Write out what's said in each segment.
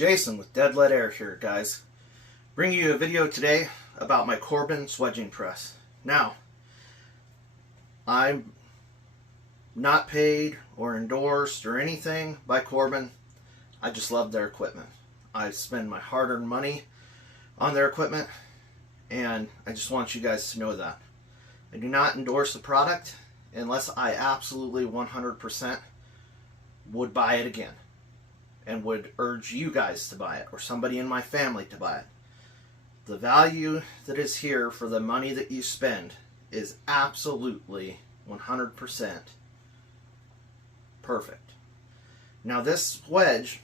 Jason with Dead Lead Air here, guys. Bringing you a video today about my Corbin sledging press. Now, I'm not paid or endorsed or anything by Corbin. I just love their equipment. I spend my hard-earned money on their equipment, and I just want you guys to know that. I do not endorse the product unless I absolutely 100% would buy it again and would urge you guys to buy it or somebody in my family to buy it. The value that is here for the money that you spend is absolutely 100% perfect. Now, this wedge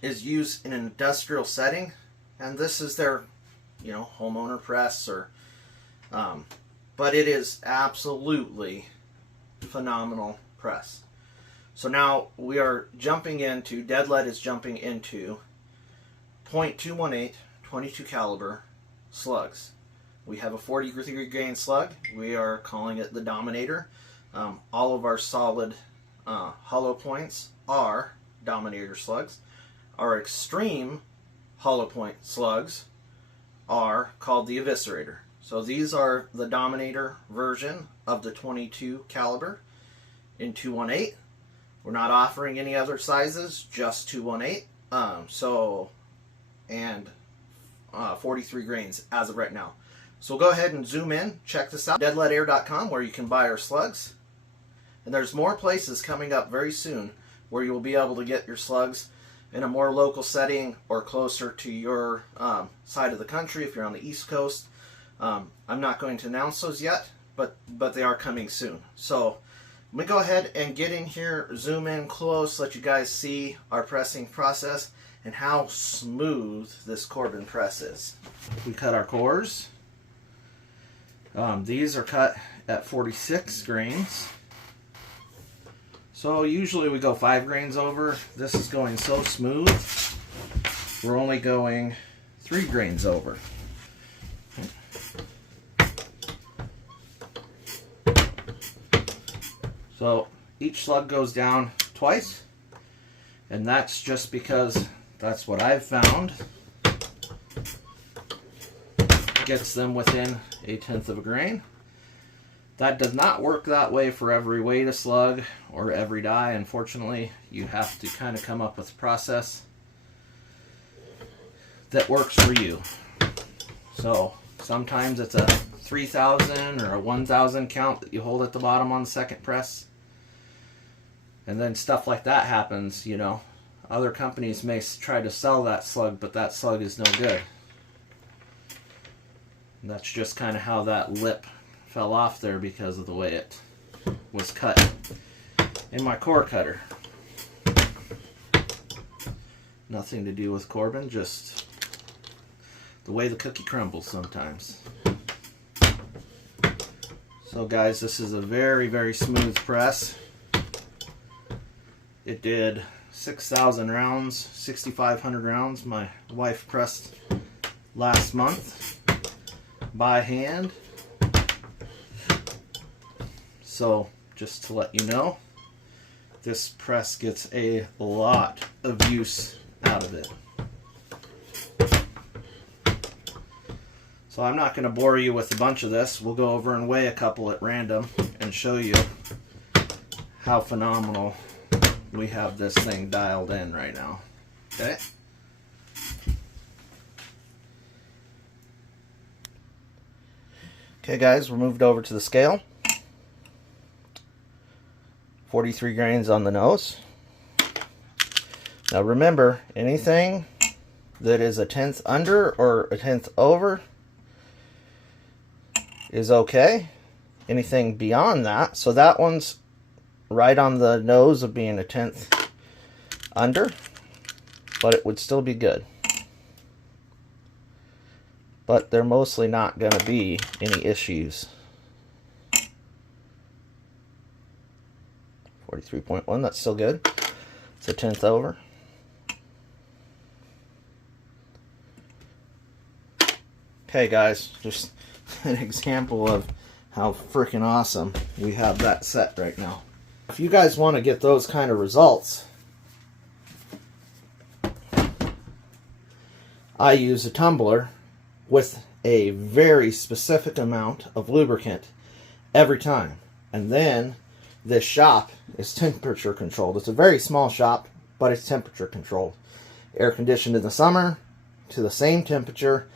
is used in an industrial setting, and this is their, homeowner press, or but it is absolutely phenomenal press. So now we are jumping into, Dead Lead is jumping into .218 22 caliber slugs. We have a 43 grain slug. We are calling it the Dominator. All of our solid hollow points are Dominator slugs. Our extreme hollow point slugs are called the Eviscerator. So these are the Dominator version of the 22 caliber in 218. We're not offering any other sizes, just 218. 43 grains as of right now. So we'll go ahead and zoom in, check this out. deadleadair.com, where you can buy our slugs. And there's more places coming up very soon where you will be able to get your slugs in a more local setting or closer to your side of the country if you're on the East Coast. I'm not going to announce those yet, but they are coming soon. So let me go ahead and get in here, zoom in close, let you guys see our pressing process and how smooth this Corbin press is. We cut our cores. These are cut at 46 grains. So usually we go 5 grains over. This is going so smooth, we're only going 3 grains over. So each slug goes down twice, and that's just because that's what I've found gets them within 1/10 of a grain. That does not work that way for every weight of slug or every die. Unfortunately, you have to kind of come up with a process that works for you. So sometimes it's a 3,000 or a 1,000 count that you hold at the bottom on the second press. And then stuff like that happens, Other companies may try to sell that slug, but that slug is no good. And that's just kind of how that lip fell off there because of the way it was cut in my core cutter. Nothing to do with Corbin, just the way the cookie crumbles sometimes. So guys, this is a very, very smooth press. It did 6,000 rounds, 6,500 rounds. My wife pressed last month by hand. So just to let you know, this press gets a lot of use out of it. So I'm not going to bore you with a bunch of this. We'll go over and weigh a couple at random and show you how phenomenal we have this thing dialed in right now. Okay? Okay guys, we're moved over to the scale. 43 grains on the nose. Now remember, anything that is 1/10 under or 1/10 over is okay. Anything beyond that, so that one's right on the nose of being 1/10 under, but it would still be good. But they're mostly not going to be any issues. 43.1, that's still good. It's 1/10 over. Okay guys, just an example of how freaking awesome we have that set right now. If you guys want to get those kind of results, I use a tumbler with a very specific amount of lubricant every time. And then this shop is temperature controlled. It's a very small shop, but it's temperature controlled. Air conditioned in the summer to the same temperature,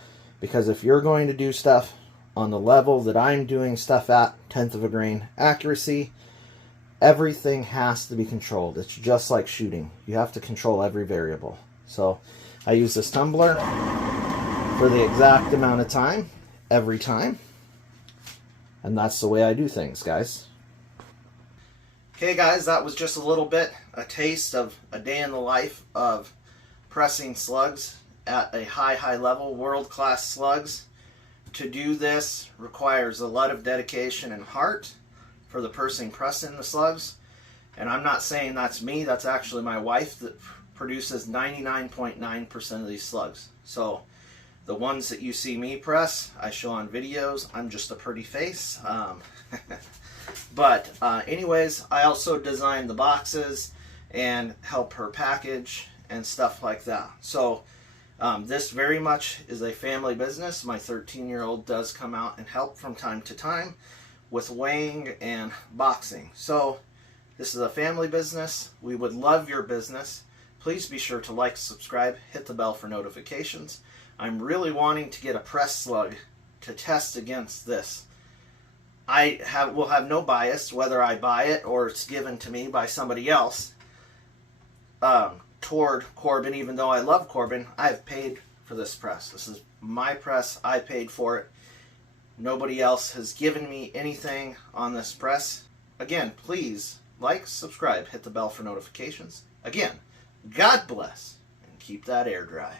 because if you're going to do stuff on the level that I'm doing stuff at, 1/10 of a grain accuracy, everything has to be controlled. It's just like shooting. You have to control every variable. So I use this tumbler for the exact amount of time every time. And that's the way I do things, guys. Okay, guys, that was just a little bit, a taste of a day in the life of pressing slugs at a high level, world-class slugs. To do this requires a lot of dedication and heart for the person pressing the slugs. And I'm not saying that's me, that's actually my wife that produces 99.9% of these slugs. So the ones that you see me press, I show on videos. I'm just a pretty face. But anyways, I also design the boxes and help her package and stuff like that. So this very much is a family business. My 13-year-old does come out and help from time to time with weighing and boxing. So this is a family business. We would love your business. Please be sure to like, subscribe, hit the bell for notifications. I'm really wanting to get a press slug to test against this. Will have no bias whether I buy it or it's given to me by somebody else toward Corbin. Even though I love Corbin, I've paid for this press. This is my press. I paid for it. Nobody else has given me anything on this press. Again, please like, subscribe, hit the bell for notifications. Again, God bless, and keep that air dry.